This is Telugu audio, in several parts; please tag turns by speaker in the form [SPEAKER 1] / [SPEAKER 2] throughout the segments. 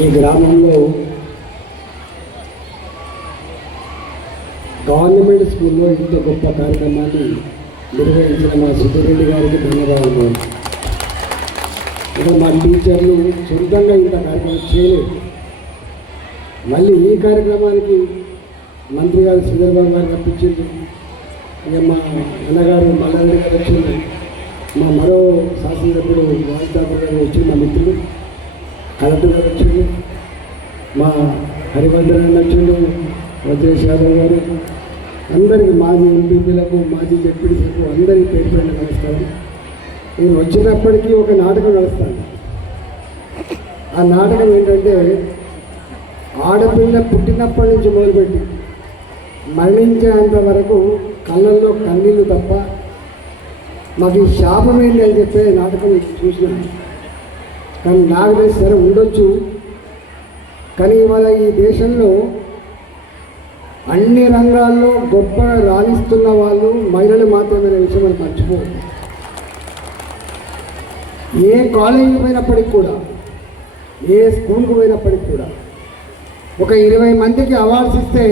[SPEAKER 1] ఈ గ్రామంలో గవర్నమెంట్ స్కూల్లో ఇంత గొప్ప కార్యక్రమాన్ని నిర్వహించిన మా సుబ్బిరెడ్డి గారికి ధన్యవాదాలు ఇక్కడ మా టీచర్లు సొంతంగా ఇంత కార్యక్రమం చేయలేదు. మళ్ళీ ఈ కార్యక్రమానికి మంత్రి గారు శ్రీధర్బాబు గారు తప్పించింది ఇక మా అన్నగారు మల్లారెడ్డి గారు వచ్చింది మా మరో శాసనసభ్యుడు వాయిదాపు గారు వచ్చి మా మిత్రులు. కలెక్టర్ గారు వచ్చిండు మా హరివర్ధన్ అన్న వచ్చిండు వజ్రేష్ యాదవ్ గారు అందరికీ మాజీ ఎంపీపీలకు మాజీ జడ్పీటీసీలకు అందరికీ పేరు పైన నమస్కారం. నేను వచ్చినప్పటికీ ఒక నాటకం నడుస్తాను. ఆ నాటకం ఏంటంటే ఆడపిల్ల పుట్టినప్పటి నుంచి మొదలుపెట్టి మరణించేంత వరకు కళ్ళల్లో కన్నీళ్ళు తప్ప మాకు ఈ శాపం ఏంటి అని చెప్పే నాటకం చూసినాను. కానీ నాకు సరే ఉండొచ్చు. కానీ ఇవాళ ఈ దేశంలో అన్ని రంగాల్లో గొప్పగా రాణిస్తున్న వాళ్ళు మహిళలు మాత్రమే విషయం మనం మర్చిపోవద్దు. ఏ కాలేజీకి పోయినప్పటికి కూడా ఏ స్కూల్కి పోయినప్పటికి కూడా ఒక ఇరవై మందికి అవార్డ్స్ ఇస్తే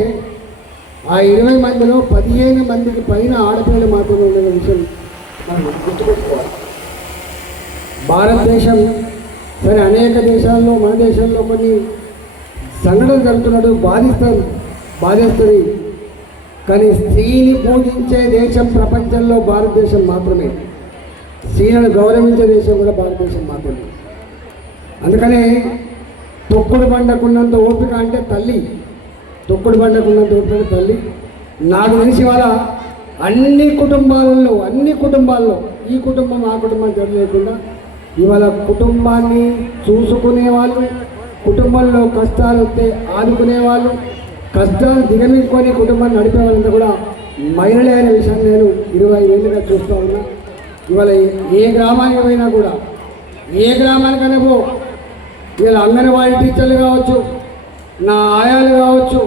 [SPEAKER 1] ఆ ఇరవై మందిలో పదిహేను మందికి పైన ఆడపిల్లలు మాత్రమే ఉండే విషయం మనం గుర్తుపెట్టుకోవాలి. భారతదేశం సరే అనేక దేశాల్లో మన దేశంలో కొన్ని సంఘటనలు జరుగుతున్నట్టు బాధిస్తారు బాధిస్తుంది. కానీ స్త్రీని పూజించే దేశం ప్రపంచంలో భారతదేశం మాత్రమే. స్త్రీలను గౌరవించే దేశం కూడా భారతదేశం మాత్రమే. అందుకనే తొక్కుడు పండకున్నంత ఓపిక అంటే తల్లి. తొక్కుడు పండకున్నంత ఓపిక తల్లి. నాకు తెలిసి వాళ్ళ అన్ని కుటుంబాలలో అన్ని కుటుంబాల్లో ఈ కుటుంబం ఆ కుటుంబం జరగలేకుండా ఇవాళ కుటుంబాన్ని చూసుకునే వాళ్ళు కుటుంబంలో కష్టాలు వస్తే ఆదుకునే వాళ్ళు కష్టాలు దిగమించుకొని కుటుంబాన్ని నడిపే వాళ్ళంతా కూడా మహిళలే అనే విషయాన్ని నేను ఇరవై ఏళ్ళుగా చూస్తూ ఉన్నా. ఇవాళ ఏ గ్రామానికి పోయినా కూడా ఏ గ్రామానికైనా పో ఇవాళ అంగన్వాడీ టీచర్లు కావచ్చు నా ఆయాలు కావచ్చు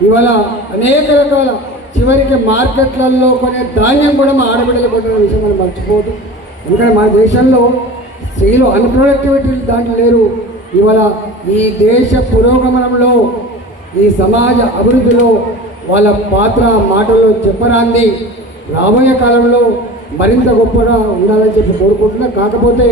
[SPEAKER 1] ఇవాళ అనేక రకాల చివరికి మార్కెట్లలో కొనే ధాన్యం కూడా మా ఆడబిడ్డలు కొట్టిన విషయం మనం మర్చిపోవద్దు. ఎందుకంటే మన దేశంలో స్త్రీలు అన్ప్రొడక్టివిటీ దాంట్లో లేరు. ఇవాళ ఈ దేశ పురోగమనంలో ఈ సమాజ అభివృద్ధిలో వాళ్ళ పాత్ర మాటల్లో చెప్పరాంది. రాబోయే కాలంలో మరింత గొప్పగా ఉండాలని చెప్పి కోరుకుంటున్నా. కాకపోతే